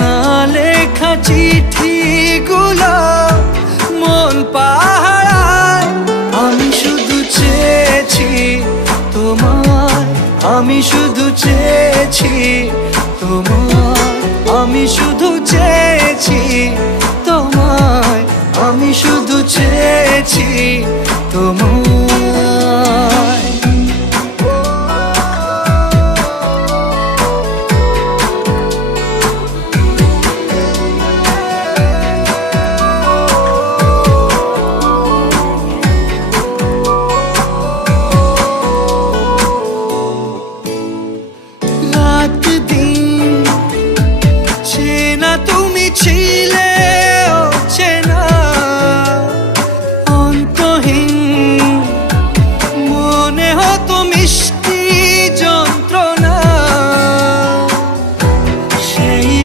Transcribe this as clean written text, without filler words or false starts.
না লেখা চিঠিগুলো মন পাহারায়। আমি শুধু চেয়েছি তোমায়, আমি শুধু চেয়েছি তোমায়, আমি শুধু চেয়েছি তোমায়, আমি শুধু চেয়েছি তোমায়। রাত দিন চেনা তুমি ছিলে